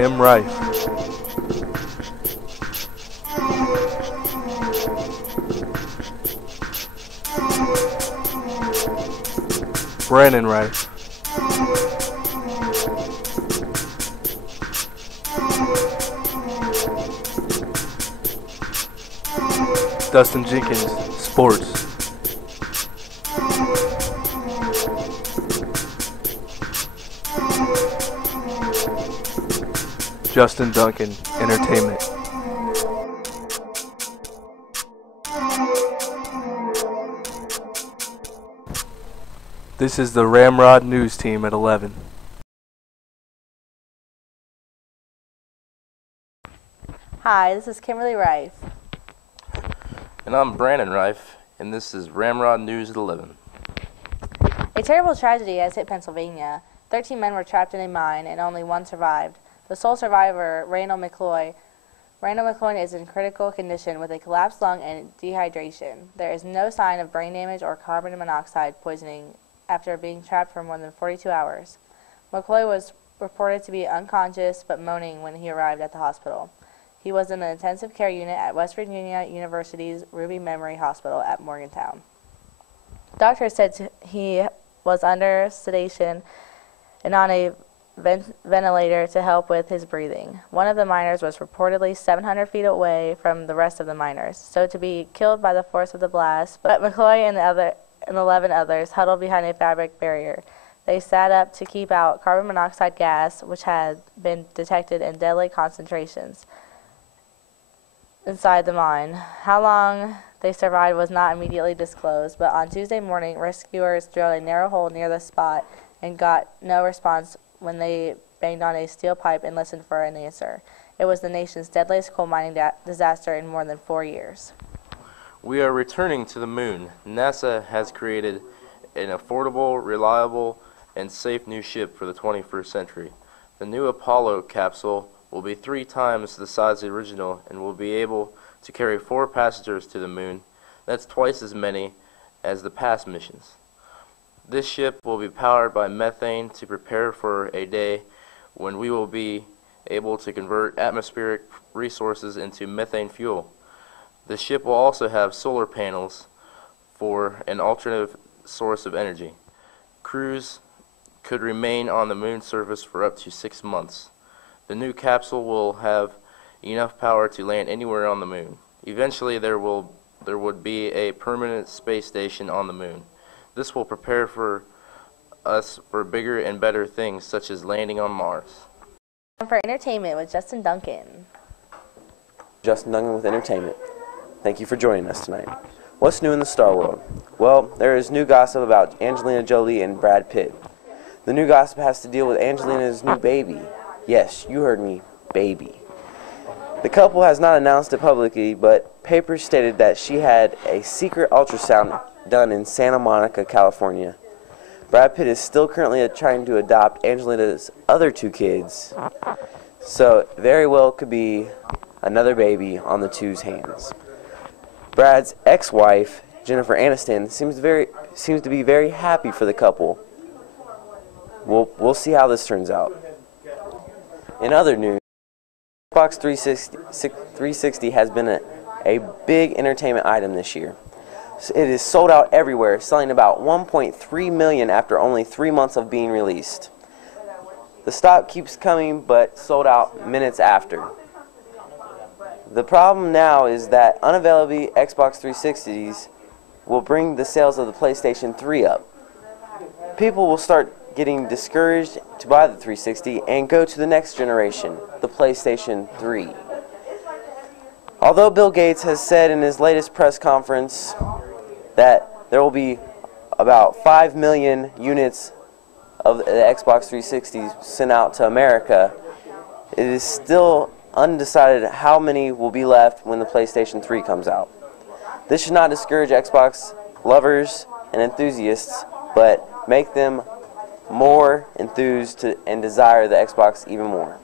Tim Rife, Brandon Rife, Dustin Jenkins, Sports, Justin Duncan, Entertainment. This is the RamRod News Team at 11. Hi, this is Kimberly Rife. And I'm Brandon Rife, and this is RamRod News at 11. A terrible tragedy has hit Pennsylvania. 13 men were trapped in a mine and only one survived. The sole survivor, Randall McCloy. Randall McCloy is in critical condition with a collapsed lung and dehydration. There is no sign of brain damage or carbon monoxide poisoning after being trapped for more than 42 hours. McCloy was reported to be unconscious but moaning when he arrived at the hospital. He was in the intensive care unit at West Virginia University's Ruby Memory Hospital at Morgantown. Doctors said he was under sedation and on a ventilator to help with his breathing. One of the miners was reportedly 700 feet away from the rest of the miners, so to be killed by the force of the blast, but McCloy and 11 others huddled behind a fabric barrier. They sat up to keep out carbon monoxide gas, which had been detected in deadly concentrations inside the mine. How long they survived was not immediately disclosed, but on Tuesday morning, rescuers drilled a narrow hole near the spot and got no response when they banged on a steel pipe and listened for an answer. It was the nation's deadliest coal mining disaster in more than 4 years. We are returning to the moon. NASA has created an affordable, reliable, and safe new ship for the 21st century. The new Apollo capsule will be 3 times the size of the original and will be able to carry 4 passengers to the moon. That's twice as many as the past missions. This ship will be powered by methane to prepare for a day when we will be able to convert atmospheric resources into methane fuel. The ship will also have solar panels for an alternative source of energy. Crews could remain on the moon's surface for up to 6 months. The new capsule will have enough power to land anywhere on the moon. Eventually there would be a permanent space station on the moon. This will prepare for us for bigger and better things, such as landing on Mars. Time for entertainment with Justin Duncan. Justin Duncan with entertainment. Thank you for joining us tonight. What's new in the Star world? Well, there is new gossip about Angelina Jolie and Brad Pitt. The new gossip has to deal with Angelina's new baby. Yes, you heard me, baby. The couple has not announced it publicly, but papers stated that she had a secret ultrasound done in Santa Monica, California. Brad Pitt is still currently trying to adopt Angelina's other 2 kids, so very well could be another baby on the two's hands. Brad's ex-wife, Jennifer Aniston, seems to be very happy for the couple. We'll see how this turns out. In other news, Xbox 360 has been a big entertainment item this year. It is sold out everywhere, selling about 1.3 million after only 3 months of being released. The stock keeps coming, but sold out minutes after. The problem now is that unavailable Xbox 360s will bring the sales of the PlayStation 3 up. People will start getting discouraged to buy the 360 and go to the next generation, the PlayStation 3. Although Bill Gates has said in his latest press conference that there will be about 5 million units of the Xbox 360 sent out to America, it is still undecided how many will be left when the PlayStation 3 comes out. This should not discourage Xbox lovers and enthusiasts, but make them more enthused and desire the Xbox even more.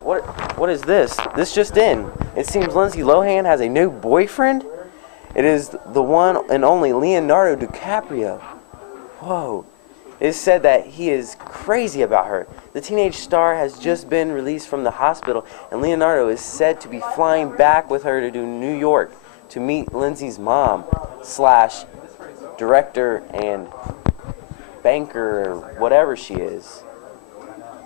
What is this? This just in. It seems Lindsay Lohan has a new boyfriend. It is the one and only Leonardo DiCaprio. Whoa. It is said that he is crazy about her. The teenage star has just been released from the hospital, and Leonardo is said to be flying back with her to New York to meet Lindsay's mom / director and banker or whatever she is.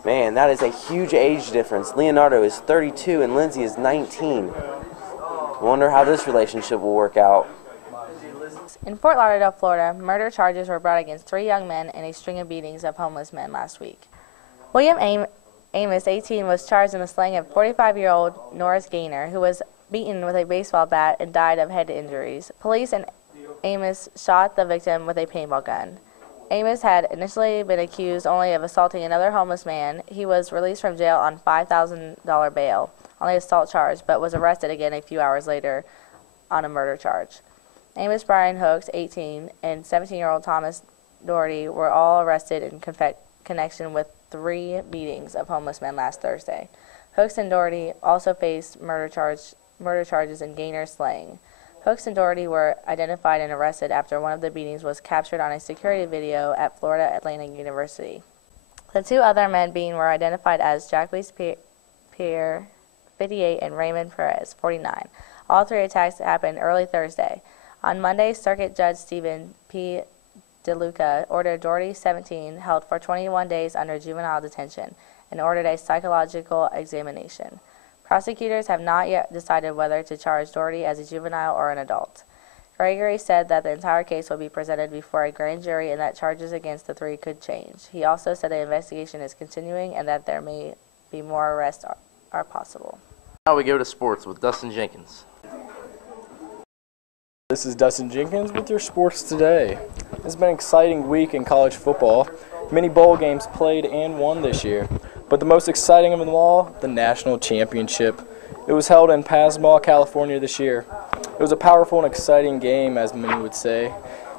Man, that is a huge age difference. Leonardo is 32 and Lindsay is 19. Wonder how this relationship will work out. In Fort Lauderdale, Florida, murder charges were brought against 3 young men in a string of beatings of homeless men last week. William Amos, 18, was charged in the slaying of 45-year-old Norris Gaynor, who was beaten with a baseball bat and died of head injuries. Police and Amos shot the victim with a paintball gun. Amos had initially been accused only of assaulting another homeless man. He was released from jail on $5,000 bail on the assault charge, but was arrested again a few hours later on a murder charge. Amos Brian Hooks, 18, and 17-year-old Thomas Doherty were all arrested in connection with 3 beatings of homeless men last Thursday. Hooks and Doherty also faced murder charges in Gaynor slaying. Hooks and Doherty were identified and arrested after one of the beatings was captured on a security video at Florida Atlantic University. The 2 other men were identified as Jacques Pierre, 58, and Raymond Perez, 49. All 3 attacks happened early Thursday. On Monday, Circuit Judge Stephen P. DeLuca ordered Doherty, 17, held for 21 days under juvenile detention and ordered a psychological examination. Prosecutors have not yet decided whether to charge Doherty as a juvenile or an adult. Gregory said that the entire case will be presented before a grand jury and that charges against the 3 could change. He also said the investigation is continuing and that there may be more arrests are possible. Now we go to sports with Dustin Jenkins. This is Dustin Jenkins with your sports today. It's been an exciting week in college football. Many bowl games played and won this year. But the most exciting of them all, the national championship. It was held in Pasmal, California this year. It was a powerful and exciting game, as many would say,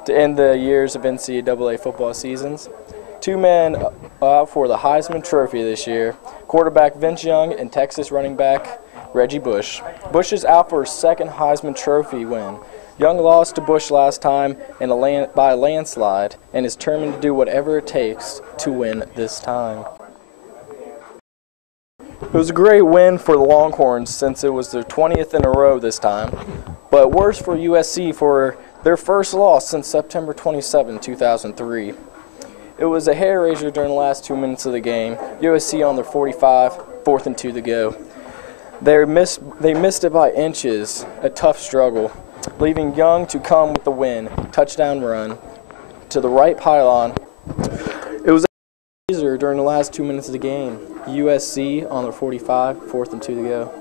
to end the years of NCAA football seasons. 2 men out for the Heisman Trophy this year, quarterback Vince Young and Texas running back Reggie Bush. Bush is out for his 2nd Heisman Trophy win. Young lost to Bush last time by a landslide and is determined to do whatever it takes to win this time. It was a great win for the Longhorns since it was their 20th in a row this time, but worse for USC for their first loss since September 27, 2003. It was a hair-raiser during the last 2 minutes of the game. USC on their 45, 4th and 2 to go. They missed it by inches, a tough struggle, leaving Young to come with the win, touchdown run to the right pylon. It was a hair-raiser during the last 2 minutes of the game. USC on their 45, 4th and 2 to go.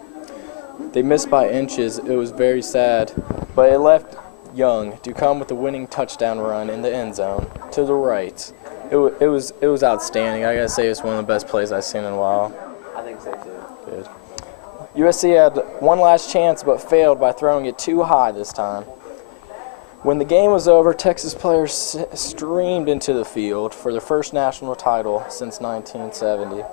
They missed by inches. It was very sad, but it left Young to come with the winning touchdown run in the end zone to the right. It was outstanding. I gotta say, it's one of the best plays I've seen in a while. I think so too. Good. USC had one last chance but failed by throwing it too high this time. When the game was over, Texas players streamed into the field for their first national title since 1970.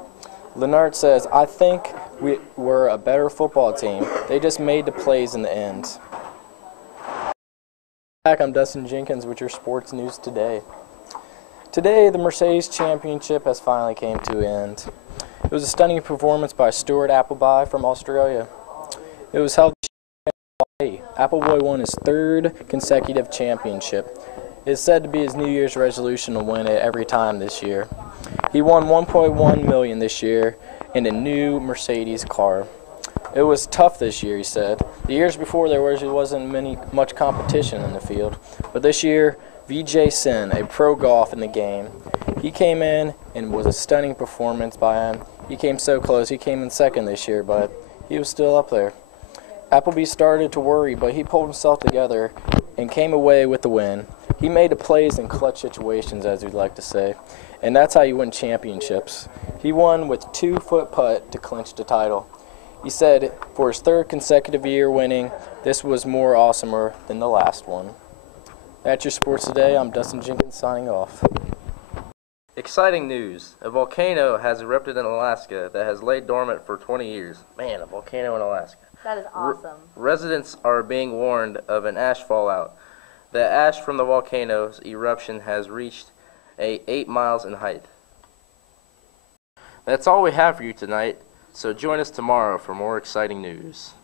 Lennart says, "I think we were a better football team. They just made the plays in the end." I'm Dustin Jenkins with your sports news today. Today, the Mercedes Championship has finally came to an end. It was a stunning performance by Stuart Appleby from Australia. It was held in Hawaii. Appleby won his 3rd consecutive championship. It is said to be his New Year's resolution to win it every time this year. He won $1.1 million this year in a new Mercedes car. It was tough this year, he said. The years before there wasn't much competition in the field, but this year Vijay Sen, a pro golf in the game, he came in and was a stunning performance by him. He came so close. He came in 2nd this year, but he was still up there. Appleby started to worry, but he pulled himself together and came away with the win. He made the plays in clutch situations, as we'd like to say, and that's how you win championships. He won with 2-foot putt to clinch the title. He said for his 3rd consecutive year winning, this was more awesomer than the last one. That's your sports today. I'm Dustin Jenkins signing off. Exciting news. A volcano has erupted in Alaska that has laid dormant for 20 years. Man, a volcano in Alaska. That is awesome. Residents are being warned of an ash fallout. The ash from the volcano's eruption has reached 8 miles in height. That's all we have for you tonight, so join us tomorrow for more exciting news.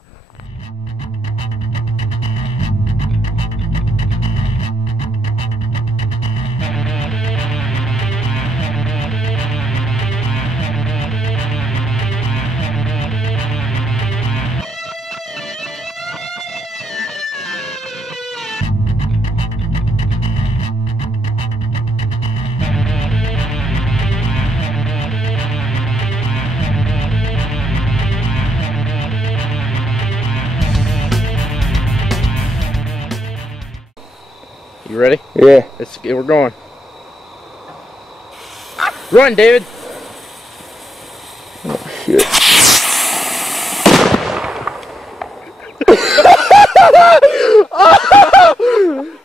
You ready? Yeah. We're going. Run, David! Oh, shit.